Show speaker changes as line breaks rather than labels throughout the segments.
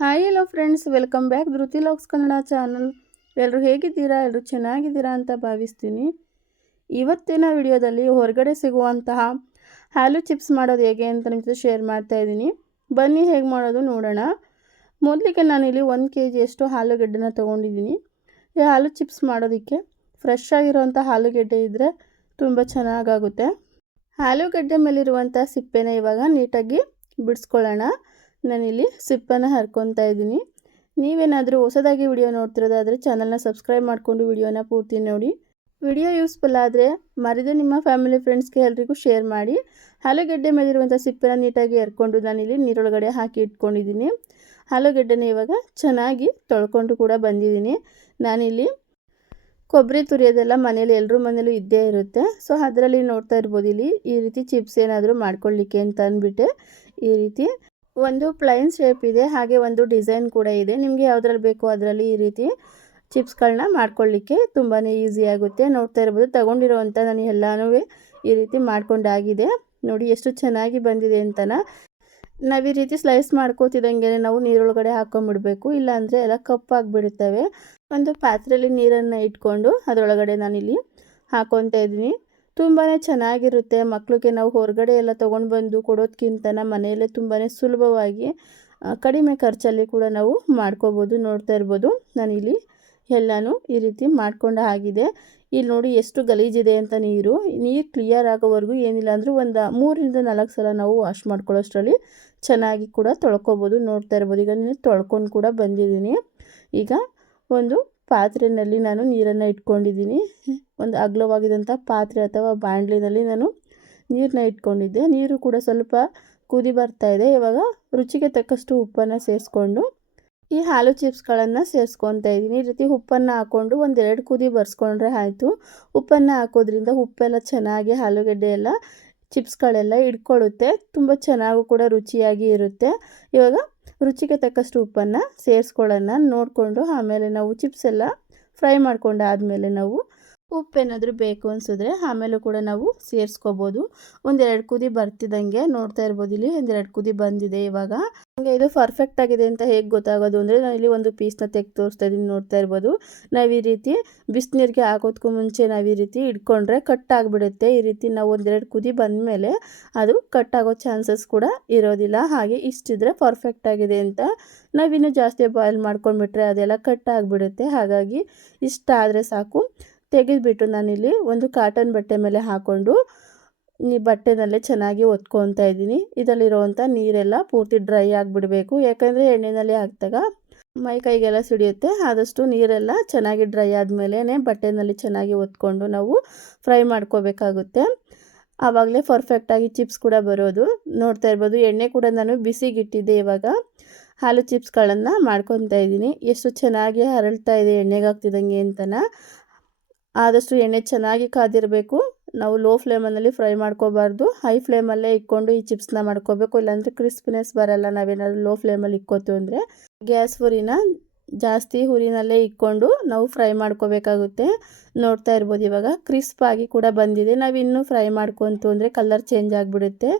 Hi hello friends welcome back Dhruti LOX Kannada channel ಎಲ್ಲರೂ ಹೇಗಿದ್ದೀರಾ? ಎಲ್ಲರೂ ಚೆನ್ನಾಗಿದ್ದೀರಾ ಅಂತ ಭಾವಿಸ್ತೀನಿ. ಇವತ್ತಿನ ವಿಡಿಯೋದಲ್ಲಿ ಹೊರಗಡೆ ಸಿಗುವಂತಹ ಹಾಲು ಚಿಪ್ಸ್ ಮಾಡೋದು ಹೇಗೆ ಅಂತ ನಿಮ್ಮ ಜೊತೆ ಶೇರ್ ಮಾಡ್ತಾ ಇದ್ದೀನಿ. ಬನ್ನಿ, ಹೇಗೆ ಮಾಡೋದು ನೋಡೋಣ. ಮೊದಲಿಗೆ ನಾನಿಲ್ಲಿ ಒಂದು ಕೆ ಜಿಯಷ್ಟು ಆಲೂಗೆಡ್ಡೆನ ತೊಗೊಂಡಿದ್ದೀನಿ. ಈ ಹಾಲು ಚಿಪ್ಸ್ ಮಾಡೋದಕ್ಕೆ ಫ್ರೆಶ್ ಆಗಿರುವಂಥ ಆಲೂಗೆಡ್ಡೆ ಇದ್ದರೆ ತುಂಬ ಚೆನ್ನಾಗಾಗುತ್ತೆ. ಆಲೂಗಡ್ಡೆ ಮೇಲಿರುವಂಥ ಸಿಪ್ಪೆನ ಇವಾಗ ನೀಟಾಗಿ ಬಿಡಿಸ್ಕೊಳ್ಳೋಣ. ನಾನಿಲ್ಲಿ ಸಿಪ್ಪನ್ನು ಹರ್ಕೊತಾ ಇದ್ದೀನಿ. ನೀವೇನಾದರೂ ಹೊಸದಾಗಿ ವಿಡಿಯೋ ನೋಡ್ತಿರೋದಾದರೆ ಚಾನಲ್ನ ಸಬ್ಸ್ಕ್ರೈಬ್ ಮಾಡಿಕೊಂಡು ವಿಡಿಯೋನ ಪೂರ್ತಿ ನೋಡಿ. ವಿಡಿಯೋ ಯೂಸ್ಫುಲ್ ಆದರೆ ಮರಿದು ನಿಮ್ಮ ಫ್ಯಾಮಿಲಿ ಫ್ರೆಂಡ್ಸ್ಗೆ ಎಲ್ರಿಗೂ ಶೇರ್ ಮಾಡಿ. ಆಲೂಗೆಡ್ಡೆ ಮೇಲಿರುವಂಥ ಸಿಪ್ಪನ್ನು ನೀಟಾಗಿ ಎರ್ಕೊಂಡು ನಾನಿಲ್ಲಿ ನೀರೊಳಗಡೆ ಹಾಕಿ ಇಟ್ಕೊಂಡಿದ್ದೀನಿ. ಆಲೂಗೆಡ್ಡೆನ ಇವಾಗ ಚೆನ್ನಾಗಿ ತೊಳ್ಕೊಂಡು ಕೂಡ ಬಂದಿದ್ದೀನಿ. ನಾನಿಲ್ಲಿ ಕೊಬ್ಬರಿ ತುರಿಯೋದೆಲ್ಲ ಮನೇಲಿ ಎಲ್ಲರೂ ಮನೇಲೂ ಇದ್ದೇ ಇರುತ್ತೆ. ಸೊ, ಅದರಲ್ಲಿ ನೋಡ್ತಾ ಇರ್ಬೋದು ಇಲ್ಲಿ ಈ ರೀತಿ ಚಿಪ್ಸ್ ಏನಾದರೂ ಮಾಡ್ಕೊಳ್ಳಿಕ್ಕೆ ಅಂತ ಅಂದ್ಬಿಟ್ಟು ಈ ರೀತಿ ಒಂದು ಪ್ಲೈನ್ ಶೇಪ್ ಇದೆ, ಹಾಗೆ ಒಂದು ಡಿಸೈನ್ ಕೂಡ ಇದೆ. ನಿಮಗೆ ಯಾವುದ್ರಲ್ಲಿ ಬೇಕೋ ಅದರಲ್ಲಿ ಈ ರೀತಿ ಚಿಪ್ಸ್ಗಳನ್ನ ಮಾಡ್ಕೊಳ್ಳಿಕ್ಕೆ ತುಂಬಾ ಈಸಿ ಆಗುತ್ತೆ. ನೋಡ್ತಾ ಇರ್ಬೋದು ತಗೊಂಡಿರೋವಂಥ ನಾನು ಎಲ್ಲನೂ ಈ ರೀತಿ ಮಾಡ್ಕೊಂಡಾಗಿದೆ. ನೋಡಿ, ಎಷ್ಟು ಚೆನ್ನಾಗಿ ಬಂದಿದೆ ಅಂತನ. ನಾವು ಈ ರೀತಿ ಸ್ಲೈಸ್ ಮಾಡ್ಕೋತಿದ್ದಂಗೆ ನಾವು ನೀರೊಳಗಡೆ ಹಾಕೊಂಡ್ಬಿಡ್ಬೇಕು ಇಲ್ಲಾಂದರೆ ಎಲ್ಲ ಕಪ್ಪಾಗಿಬಿಡುತ್ತವೆ. ಒಂದು ಪಾತ್ರೆಯಲ್ಲಿ ನೀರನ್ನು ಇಟ್ಕೊಂಡು ಅದರೊಳಗಡೆ ನಾನಿಲ್ಲಿ ಹಾಕೊತಾ ಇದ್ದೀನಿ. ತುಂಬಾ ಚೆನ್ನಾಗಿರುತ್ತೆ. ಮಕ್ಕಳಿಗೆ ನಾವು ಹೊರಗಡೆ ಎಲ್ಲ ತೊಗೊಂಡು ಬಂದು ಕೊಡೋದಕ್ಕಿಂತ ಮನೆಯಲ್ಲೇ ತುಂಬಾ ಸುಲಭವಾಗಿ ಕಡಿಮೆ ಖರ್ಚಲ್ಲಿ ಕೂಡ ನಾವು ಮಾಡ್ಕೋಬೋದು, ನೋಡ್ತಾ ಇರ್ಬೋದು. ನಾನಿಲ್ಲಿ ಎಲ್ಲನೂ ಈ ರೀತಿ ಮಾಡ್ಕೊಂಡು ಆಗಿದೆ ಇಲ್ಲಿ ನೋಡಿ ಎಷ್ಟು ಗಲೀಜಿದೆ ಅಂತ ನೀರು. ನೀರು ಕ್ಲಿಯರ್ ಆಗೋವರೆಗೂ ಏನಿಲ್ಲ ಅಂದರೂ ಒಂದು ಮೂರರಿಂದ ನಾಲ್ಕು ಸಲ ನಾವು ವಾಶ್ ಮಾಡ್ಕೊಳ್ಳೋಷ್ಟರಲ್ಲಿ ಚೆನ್ನಾಗಿ ಕೂಡ ತೊಳ್ಕೊಬೋದು, ನೋಡ್ತಾ ಇರ್ಬೋದು. ಈಗ ನೀನು ತೊಳ್ಕೊಂಡು ಕೂಡ ಬಂದಿದ್ದೀನಿ. ಈಗ ಒಂದು ಪಾತ್ರೆಯಲ್ಲಿ ನಾನು ನೀರನ್ನು ಇಟ್ಕೊಂಡಿದ್ದೀನಿ. ಒಂದು ಅಗಲವಾಗಿದ್ದಂಥ ಪಾತ್ರೆ ಅಥವಾ ಬಾಣಲಿನಲ್ಲಿ ನಾನು ನೀರನ್ನ ಇಟ್ಕೊಂಡಿದ್ದೆ. ನೀರು ಕೂಡ ಸ್ವಲ್ಪ ಕುದಿ ಬರ್ತಾ ಇದೆ. ಇವಾಗ ರುಚಿಗೆ ತಕ್ಕಷ್ಟು ಉಪ್ಪನ್ನು ಸೇರಿಸ್ಕೊಂಡು ಈ ಹಾಲು ಚಿಪ್ಸ್ಗಳನ್ನು ಸೇರಿಸ್ಕೊತಾ ಇದ್ದೀನಿ. ಈ ರೀತಿ ಉಪ್ಪನ್ನು ಹಾಕ್ಕೊಂಡು ಒಂದೆರಡು ಕುದಿ ಬರ್ಸ್ಕೊಂಡ್ರೆ ಆಯಿತು. ಉಪ್ಪನ್ನು ಹಾಕೋದ್ರಿಂದ ಉಪ್ಪೆಲ್ಲ ಚೆನ್ನಾಗಿ ಆಲೂಗಡ್ಡೆ ಎಲ್ಲ ಚಿಪ್ಸ್ಗಳೆಲ್ಲ ಇಟ್ಕೊಳ್ಳುತ್ತೆ ತುಂಬ ಚೆನ್ನಾಗೂ ಕೂಡ ರುಚಿಯಾಗಿ ಇರುತ್ತೆ. ಇವಾಗ ರುಚಿಗೆ ತಕ್ಕಷ್ಟು ಉಪ್ಪನ್ನು ಸೇರಿಸ್ಕೊಳ್ಳೋಣ. ನೋಡಿಕೊಂಡು ಆಮೇಲೆ ನಾವು ಚಿಪ್ಸ್ ಎಲ್ಲ ಫ್ರೈ ಮಾಡ್ಕೊಂಡಾದಮೇಲೆ ನಾವು ಉಪ್ಪೇನಾದರೂ ಬೇಕು ಅನಿಸಿದ್ರೆ ಆಮೇಲೂ ಕೂಡ ನಾವು ಸೇರಿಸ್ಕೋಬೋದು. ಒಂದೆರಡು ಕುದಿ ಬರ್ತಿದ್ದಂಗೆ ನೋಡ್ತಾ ಇರ್ಬೋದು. ಇಲ್ಲಿ ಒಂದೆರಡು ಕುದಿ ಬಂದಿದೆ ಇವಾಗ. ಹಂಗೆ ಇದು ಪರ್ಫೆಕ್ಟ್ ಆಗಿದೆ ಅಂತ ಹೇಗೆ ಗೊತ್ತಾಗೋದು ಅಂದರೆ ನಾನು ಇಲ್ಲಿ ಒಂದು ಪೀಸ್ನ ತೆಗೆದು ತೋರಿಸ್ತಾ ಇದ್ದೀನಿ ನೋಡ್ತಾ ಇರ್ಬೋದು. ನಾವು ಈ ರೀತಿ ಬಿಸಿನೀರಿಗೆ ಹಾಕೋದಕ್ಕೂ ಮುಂಚೆ ನಾವು ಈ ರೀತಿ ಇಟ್ಕೊಂಡ್ರೆ ಕಟ್ ಆಗಿಬಿಡುತ್ತೆ. ಈ ರೀತಿ ನಾವು ಒಂದೆರಡು ಕುದಿ ಬಂದಮೇಲೆ ಅದು ಕಟ್ ಆಗೋ ಚಾನ್ಸಸ್ ಕೂಡ ಇರೋದಿಲ್ಲ. ಹಾಗೆ ಇಷ್ಟಿದ್ರೆ ಪರ್ಫೆಕ್ಟ್ ಆಗಿದೆ ಅಂತ ನಾವಿನ್ನೂ ಜಾಸ್ತಿ ಬಾಯ್ಲ್ ಮಾಡ್ಕೊಂಡ್ಬಿಟ್ರೆ ಅದೆಲ್ಲ ಕಟ್ ಆಗಿಬಿಡುತ್ತೆ. ಹಾಗಾಗಿ ಇಷ್ಟ ಆದರೆ ಸಾಕು. ತೆಗೆದುಬಿಟ್ಟು ನಾನಿಲ್ಲಿ ಒಂದು ಕಾಟನ್ ಬಟ್ಟೆ ಮೇಲೆ ಹಾಕ್ಕೊಂಡು ಈ ಬಟ್ಟೆನಲ್ಲೇ ಚೆನ್ನಾಗಿ ಒತ್ಕೊತಾ ಇದ್ದೀನಿ. ಇದರಲ್ಲಿರುವಂಥ ನೀರೆಲ್ಲ ಪೂರ್ತಿ ಡ್ರೈ ಆಗಿಬಿಡಬೇಕು. ಯಾಕಂದರೆ ಎಣ್ಣೆನಲ್ಲಿ ಹಾಕಿದಾಗ ಮೈ ಕೈಗೆಲ್ಲ ಸಿಡಿಯುತ್ತೆ. ಆದಷ್ಟು ನೀರೆಲ್ಲ ಚೆನ್ನಾಗಿ ಡ್ರೈ ಆದಮೇಲೇ ಬಟ್ಟೆನಲ್ಲಿ ಚೆನ್ನಾಗಿ ಒತ್ಕೊಂಡು ನಾವು ಫ್ರೈ ಮಾಡ್ಕೋಬೇಕಾಗುತ್ತೆ. ಆವಾಗಲೇ ಪರ್ಫೆಕ್ಟಾಗಿ ಚಿಪ್ಸ್ ಕೂಡ ಬರೋದು. ನೋಡ್ತಾ ಇರ್ಬೋದು, ಎಣ್ಣೆ ಕೂಡ ನಾನು ಬಿಸಿಗಿಟ್ಟಿದ್ದೆ ಇವಾಗ. ಹಾಲು ಚಿಪ್ಸ್ಗಳನ್ನು ಮಾಡ್ಕೊತಾ ಇದ್ದೀನಿ. ಎಷ್ಟು ಚೆನ್ನಾಗಿ ಹರಳ್ತಾ ಇದೆ ಎಣ್ಣೆಗೆ ಹಾಕ್ತಿದ್ದಂಗೆ ಅಂತನ. ಆದಷ್ಟು ಎಣ್ಣೆ ಚೆನ್ನಾಗಿ ಕಾದಿರಬೇಕು. ನಾವು ಲೋ ಫ್ಲೇಮಲ್ಲಿ ಫ್ರೈ ಮಾಡ್ಕೋಬಾರ್ದು. ಹೈ ಫ್ಲೇಮಲ್ಲೇ ಇಟ್ಕೊಂಡು ಈ ಚಿಪ್ಸ್ನ ಮಾಡ್ಕೋಬೇಕು. ಇಲ್ಲಾಂದರೆ ಕ್ರಿಸ್ಪಿನೆಸ್ ಬರಲ್ಲ. ನಾವೇನಾದರೂ ಲೋ ಫ್ಲೇಮಲ್ಲಿ ಇಕ್ಕೋತೀವಿ ಅಂದರೆ ಗ್ಯಾಸ್ ಹುರಿನ ಜಾಸ್ತಿ ಹುರಿನಲ್ಲೇ ಇಕ್ಕೊಂಡು ನಾವು ಫ್ರೈ ಮಾಡ್ಕೋಬೇಕಾಗುತ್ತೆ. ನೋಡ್ತಾ ಇರ್ಬೋದು ಇವಾಗ. ಕ್ರಿಸ್ಪಾಗಿ ಕೂಡ ಬಂದಿದೆ. ನಾವು ಇನ್ನೂ ಫ್ರೈ ಮಾಡ್ಕೊತು ಅಂದರೆ ಕಲರ್ ಚೇಂಜ್ ಆಗಿಬಿಡುತ್ತೆ.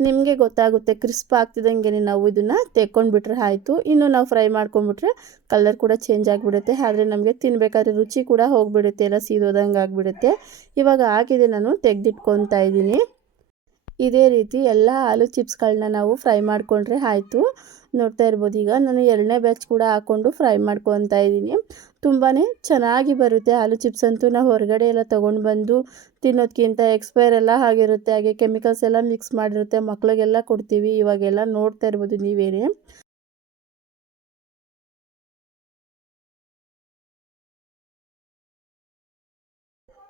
ನಿಮಗೆ ಗೊತ್ತಾಗುತ್ತೆ, ಕ್ರಿಸ್ಪ್ ಆಗ್ತಿದ್ದಂಗೆ ನಾವು ಇದನ್ನು ತೆಕ್ಕೊಂಡ್ಬಿಟ್ರೆ ಆಯಿತು. ಇನ್ನು ನಾವು ಫ್ರೈ ಮಾಡ್ಕೊಂಡ್ಬಿಟ್ರೆ ಕಲರ್ ಕೂಡ ಚೇಂಜ್ ಆಗಿಬಿಡುತ್ತೆ. ಆದರೆ ನಮಗೆ ತಿನ್ನಬೇಕಾದ್ರೆ ರುಚಿ ಕೂಡ ಹೋಗಿಬಿಡುತ್ತೆ, ಎಲ್ಲ ಸೀದೋದಂಗೆ ಆಗಿಬಿಡುತ್ತೆ. ಇವಾಗ ಆಗಿದೆ ನಾನು ತೆಗೆದಿಟ್ಕೊತಾ ಇದ್ದೀನಿ. ಇದೇ ರೀತಿ ಎಲ್ಲ ಆಲೂ ಚಿಪ್ಸ್ಗಳನ್ನ ನಾವು ಫ್ರೈ ಮಾಡಿಕೊಂಡ್ರೆ ಆಯಿತು. ನೋಡ್ತಾ ಇರ್ಬೋದು. ಈಗ ನಾನು ಎರಡನೇ ಬ್ಯಾಚ್ ಕೂಡ ಹಾಕ್ಕೊಂಡು ಫ್ರೈ ಮಾಡ್ಕೊತಾ ಇದ್ದೀನಿ. ತುಂಬಾ ಚೆನ್ನಾಗಿ ಬರುತ್ತೆ ಆಲೂ ಚಿಪ್ಸ್ ಅಂತೂ. ನಾವು ಹೊರಗಡೆ ಎಲ್ಲ ತೊಗೊಂಡು ಬಂದು ತಿನ್ನೋದಕ್ಕಿಂತ ಎಕ್ಸ್ಪೈರ್ ಎಲ್ಲ ಆಗಿರುತ್ತೆ. ಹಾಗೆ ಕೆಮಿಕಲ್ಸ್ ಎಲ್ಲ ಮಿಕ್ಸ್ ಮಾಡಿರುತ್ತೆ. ಮಕ್ಕಳಿಗೆಲ್ಲ ಕೊಡ್ತೀವಿ. ಇವಾಗೆಲ್ಲ ನೋಡ್ತಾ ಇರ್ಬೋದು ನೀವೇನೇ.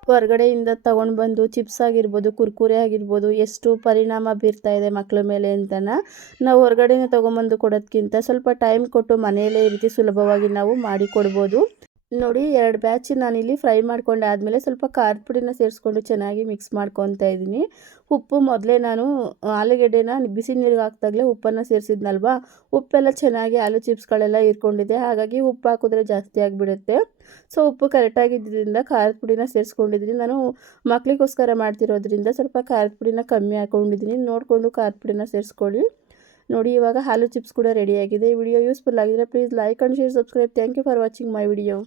ಹೊರಗಡೆಯಿಂದ ತಗೊಂಡು ಬಂದು ಚಿಪ್ಸ್ ಆಗಿರ್ಬೋದು, ಕುರ್ಕುರೆ ಆಗಿರ್ಬೋದು, ಎಷ್ಟು ಪರಿಣಾಮ ಬೀರ್ತಾ ಇದೆ ಮಕ್ಕಳ ಮೇಲೆ ಅಂತನ ನಾವು ಹೊರಗಡೆನೇ ತೊಗೊಂಬಂದು ಕೊಡೋದಕ್ಕಿಂತ ಸ್ವಲ್ಪ ಟೈಮ್ ಕೊಟ್ಟು ಮನೆಯಲ್ಲೇ ಈ ರೀತಿ ಸುಲಭವಾಗಿ ನಾವು ಮಾಡಿ ಕೊಡ್ಬೋದು. ನೋಡಿ, ಎರಡು ಬ್ಯಾಚ್ ನಾನಿಲ್ಲಿ ಫ್ರೈ ಮಾಡ್ಕೊಂಡು. ಆದಮೇಲೆ ಸ್ವಲ್ಪ ಖಾರದ ಪುಡಿನ ಸೇರಿಸ್ಕೊಂಡು ಚೆನ್ನಾಗಿ ಮಿಕ್ಸ್ ಮಾಡ್ಕೊತಾ ಇದ್ದೀನಿ. ಉಪ್ಪು ಮೊದಲೇ ನಾನು ಆಲೂಗೆಡ್ಡೆನ ಬಿಸಿ ನೀರಿಗೆ ಹಾಕ್ದಾಗಲೇ ಉಪ್ಪನ್ನು ಸೇರಿಸಿದ್ನಲ್ವಾ? ಉಪ್ಪೆಲ್ಲ ಚೆನ್ನಾಗಿ ಆಲೂ ಚಿಪ್ಸ್ಗಳೆಲ್ಲ ಇರ್ಕೊಂಡಿದೆ ಹಾಗಾಗಿ ಉಪ್ಪು ಹಾಕಿದ್ರೆ ಜಾಸ್ತಿ ಆಗಿಬಿಡುತ್ತೆ. ಸೊ ಉಪ್ಪು ಕರೆಕ್ಟಾಗಿದ್ದರಿಂದ ಖಾರದ ಪುಡಿನ ಸೇರಿಸ್ಕೊಂಡಿದ್ದೀನಿ. ನಾನು ಮಕ್ಕಳಿಗೋಸ್ಕರ ಮಾಡ್ತಿರೋದ್ರಿಂದ ಸ್ವಲ್ಪ ಖಾರದ ಪುಡಿನ ಕಮ್ಮಿ ಹಾಕ್ಕೊಂಡಿದ್ದೀನಿ ನೋಡಿಕೊಂಡು ಖಾರದ ಪುಡಿನ ಸೇರಿಸ್ಕೊಳ್ಳಿ. ನೋಡಿ, ಇವಾಗ ಹಾಲು ಚಿಪ್ಸ್ ಕೂಡ ರೆಡಿಯಾಗಿದೆ ವಿಡಿಯೋ ಯೂಸ್ಫುಲ್ ಆಗಿದ್ರೆ please like and share subscribe thank you for watching my video